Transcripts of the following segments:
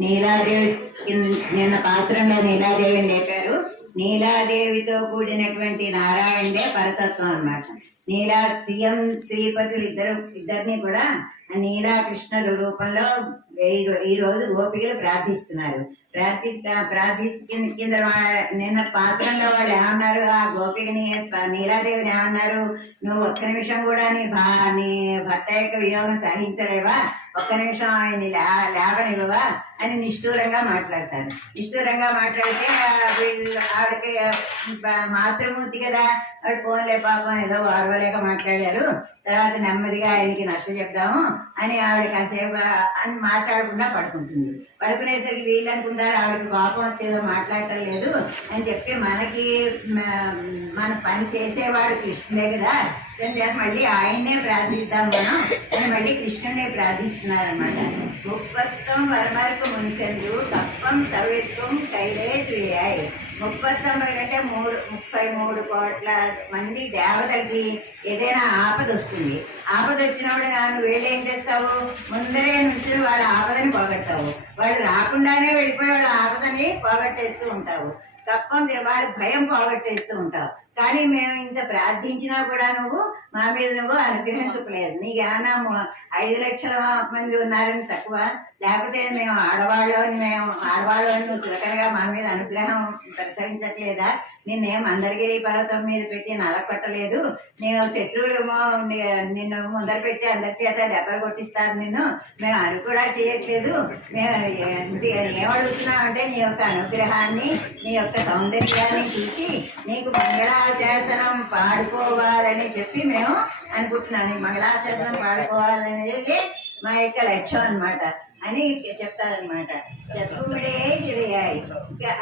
నీలాదేవి నిన్న పాత్రంలో నీలాదేవిని లేపారు. నీలాదేవితో కూడినటువంటి నారాయణుడే పరతత్వం అన్నమాట. నీలా సీఎం శ్రీపతులు ఇద్దరిని కూడా నీలాకృష్ణుడు రూపంలో ఈ రోజు గోపికలు ప్రార్థిస్తున్నారు. కింద నిన్న పాత్రలో వాళ్ళు ఏమన్నారు, ఆ గోపికని నీలాదేవిని ఏమన్నారు, నువ్వు ఒక్క నిమిషం కూడా నీ భర్త యొక్క వియోగం సహించలేవా, ఒక్క నిమిషం ఆయన్ని లేవనివ్వవా అని నిష్ఠూరంగా మాట్లాడతారు. నిష్ఠూరంగా మాట్లాడితే వీళ్ళు ఆవిడకి మాతృమూర్తి కదా, ఆవిడ పోన్లే పాపం ఏదో వారవలేక మాట్లాడారు, తర్వాత నెమ్మదిగా ఆయనకి నచ్చ చెప్దాము అని ఆవిడ కాసేపు అని మాట్లాడకుండా పడుకుంటుంది. పడుకునేసరికి వీళ్ళు అనుకుంటారు ఆవిడకి కోపం వచ్చేదో మాట్లాడటం లేదు అని చెప్పి మనకి మన పని చేసేవాడు కృష్ణుడే కదా, మళ్ళీ ఆయన్నే ప్రార్థిద్దాం మనం అని మళ్ళీ కృష్ణుడే ప్రార్థిస్తున్నారనమాట. ముప్పత్తం వరమరకు ముంచెందు కప్పం తవిత్వం కైలే చుయ్యాయి. 39 కంటే 33 కోట్ల మంది దేవతలకి ఏదైనా ఆపద వస్తుంది. ఆపద వచ్చినప్పుడు నువ్వు వెళ్ళి ఏం చేస్తావు, ముందరే నుంచి వాళ్ళ ఆపదని పోగొడతావు. వాళ్ళు రాకుండానే వెళ్ళిపోయి వాళ్ళ ఆపదని పోగొట్టేస్తూ ఉంటావు. తప్పం వాళ్ళ భయం పోగొట్టేస్తూ ఉంటావు. కానీ మేము ఇంత ప్రార్థించినా కూడా నువ్వు మా మీద నువ్వు అనుగ్రహించలేదు. నీకు ఏమన్నా 5 లక్షల మంది ఉన్నారని తక్కువ, లేకపోతే మేము ఆడవాళ్ళని నువ్వు చులకనగా మా మీద అనుగ్రహం ప్రసరించట్లేదా, నిన్నేం అందరిగిరి పర్వతం మీద పెట్టి నలకొట్టలేదు, నేను శత్రువులేమో నిన్ను ముందర పెట్టి అందరి చేత దెబ్బలు కొట్టిస్తారు నిన్ను, మేము అని కూడా చేయట్లేదు. మేము ఏమడుగుతున్నాం అంటే నీ యొక్క అనుగ్రహాన్ని, నీ యొక్క సౌందర్యాన్ని చూసి నీకు మంగళాచరణం పాడుకోవాలని చెప్పి మేము అనుకుంటున్నాం. నీకు మంగళాచరణం పాడుకోవాలనేది మా యొక్క లక్ష్యం అనమాట అని చెప్తారనమాట. చతుర్ముడే చిరయాయి.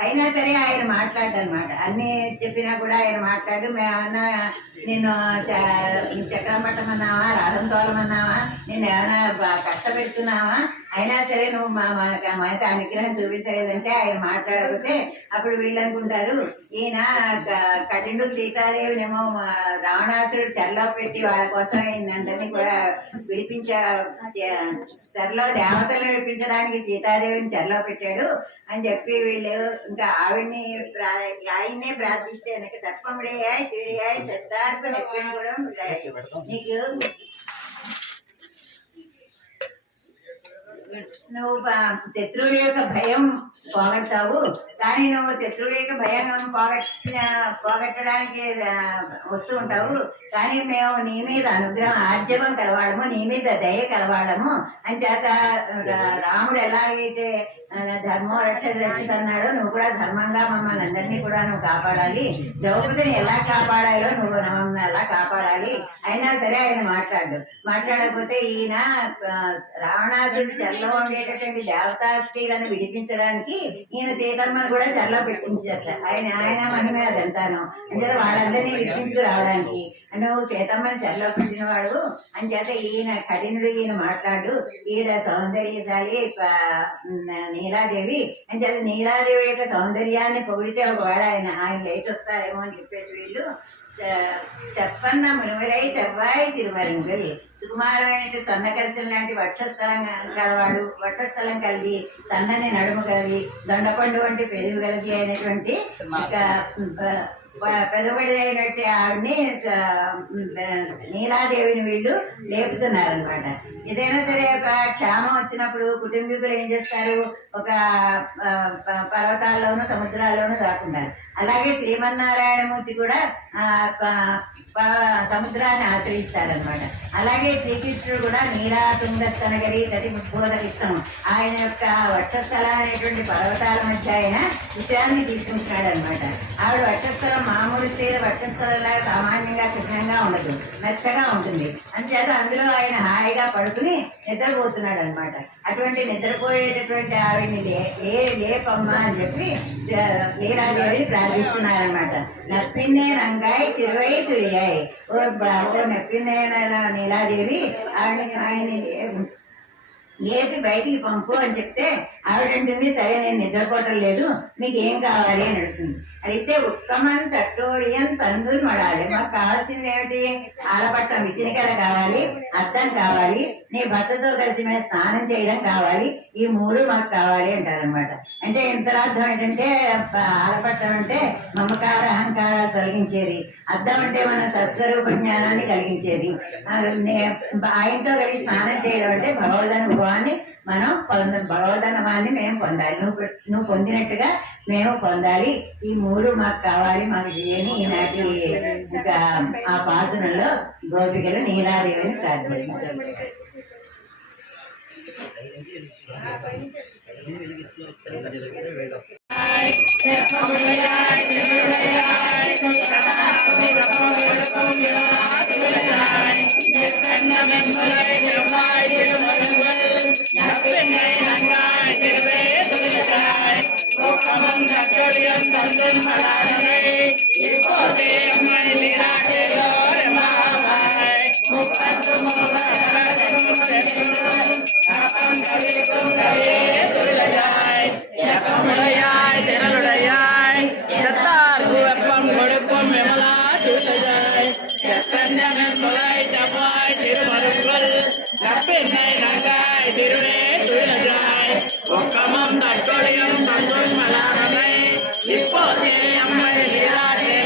అయినా సరే ఆయన మాట్లాడనమాట. అన్నీ చెప్పినా కూడా ఆయన మాట్లాడు, మేమన్నా నిన్ను చక్రం పట్టమన్నావా, రథం తోలమన్నావా, నిన్ను ఏమైనా కష్టపెడుతున్నావా, అయినా సరే నువ్వు మనకి అనుగ్రహం చూపించలేదంటే ఆయన మాట్లాడకపోతే అప్పుడు వీళ్ళు అనుకుంటారు ఈయన కఠినుడు సీతాదేవినేమో రావణాసురుడు చెరలో పెట్టి వాళ్ళ కోసం ఈయనందరినీ కూడా చెరలో దేవతలను విడిపించడానికి సీతాదేవిని చెరలో పెట్టాడు అని చెప్పి వీళ్ళు ఇంకా ఆయన్నే ప్రార్థిస్తే నాకు తప్పముడే తిరిగాయి చెత్తార్పు నెప్పని కూడా నీకు నువ్వు శత్రువుల యొక్క భయం పోగొడతావు. కానీ నువ్వు శత్రువుల యొక్క భయం పోగొట్టడానికి వస్తూ ఉంటావు. కానీ మేము నీ మీద అనుగ్రహం ఆర్జవం కలవాడము, నీ మీద దయ కలవాడము అని చేత రాముడు ఎలాగైతే ధర్మం రక్షిస్తున్నాడో నువ్వు కూడా ధర్మంగా మమ్మల్ని అందరినీ కూడా నువ్వు కాపాడాలి. ద్రౌపదిని ఎలా కాపాడాలో నువ్వు మమ్మల్ని ఎలా కాపాడాలి. అయినా సరే ఆయన మాట్లాడకపోతే ఈయన రావణాసుడి చెరలో ఉండేటటువంటి దేవతా స్త్రీలను విడిపించడానికి ఈయన సీతమ్మను కూడా చెరలో పెట్టించారట. ఆయన మహిమే అదంతాను అంటే వాళ్ళందరినీ విడిపించుకు రావడానికి. నువ్వు సీతమ్మని చెరలో పెట్టినవాడు అని చేత ఈయన కఠినుడు, ఈయన మాట్లాడు, ఈయన సౌందర్యశాలి నీలాదేవి అని చేత నీలాదేవి యొక్క సౌందర్యాన్ని పొగిడితే ఒకవేళ ఆయన లేచి వస్తారేమో అని చెప్పేసి వీళ్ళు చెప్పన్న మునుమలై చెవ్వాయి తిరుమరంగుల్. సుకుమారమైన సొన్నకరిచల లాంటి వక్షస్థలం కలిగి సన్నని నడుము కలిగి దొండపండు వంటి పెరుగు కలిగి అయినటువంటి పెదబడి అయినట్టు ఆవిడ్ని నీలాదేవిని వీళ్ళు లేపుతున్నారనమాట. ఏదైనా సరే ఒక క్షామం వచ్చినప్పుడు కుటుంబీకులు ఏం చేస్తారు, ఒక పర్వతాల్లోనూ సముద్రాల్లోనూ దాక్కుంటారు. అలాగే శ్రీమన్నారాయణమూర్తి కూడా సముద్రాన్ని ఆశ్రయిస్తారనమాట. అలాగే శ్రీకృష్ణుడు కూడా నీలాతుంగస్తనగరి తటి ముద్బోధకిష్టం ఆయన యొక్క వక్షస్థల అనేటువంటి పర్వతాల మధ్య ఆయన విషయాన్ని తీసుకుంటున్నాడు అనమాట. ఆవిడ వక్షస్థలం మామూలు స్త్రీల వక్షస్థలంలాగా సామాన్యంగా కృష్ణంగా ఉండదు, మెత్తగా ఉంటుంది. అంచేత అందులో ఆయన హాయిగా పడుకుని నిద్రపోతున్నాడు అనమాట. అటువంటి నిద్రపోయేటటువంటి ఆవిడ్ని లేపమ్మ అని చెప్పి నీలాదేవిని ప్రార్థిస్తున్నారనమాట. నప్పిన్నే రంగాయి తిరువై తురియాయి. ఓ నెప్పిన్నే నీలాదేవి ఆయన లేపి బయటికి పంపు అని చెప్తే ఆవిడంటుంది సరే నేను నిద్రపోవటం లేదు మీకు ఏం కావాలి అని అడుగుతుంది. అడిగితే ఉక్కమని తట్టోడియం తందూరి మడాలి, మాకు కావాల్సింది ఏమిటి, ఆలపట్టం విసిరికర కావాలి, అద్దం కావాలి, నీ భర్తతో కలిసి మేము స్నానం చేయడం కావాలి, ఈ మూడు మాకు కావాలి అంటారనమాట. అంటే ఇంతరార్థం ఏంటంటే ఆలపట్టం అంటే మమకార అహంకారాలు తొలగించేది, అద్దం అంటే మన సత్స్వరూప జ్ఞానాన్ని కలిగించేది, ఆయనతో కలిసి స్నానం చేయడం అంటే భగవదనుభవాన్ని మనం భగవదనుభవాన్ని మేము పొందాలి, నువ్వు పొందినట్టుగా మేము పొందాలి, ఈ మూడు మాకు కావాలి, మాకు చేయని ఈనాటి ఆ పాసనంలో గోపికలు నీలాదేవిని ప్రార్థిస్తున్నారు. ஒக்கமம் தட்டொழியும் தந்தும் மலாரனை இப்போதே அம்மை நீராட்டே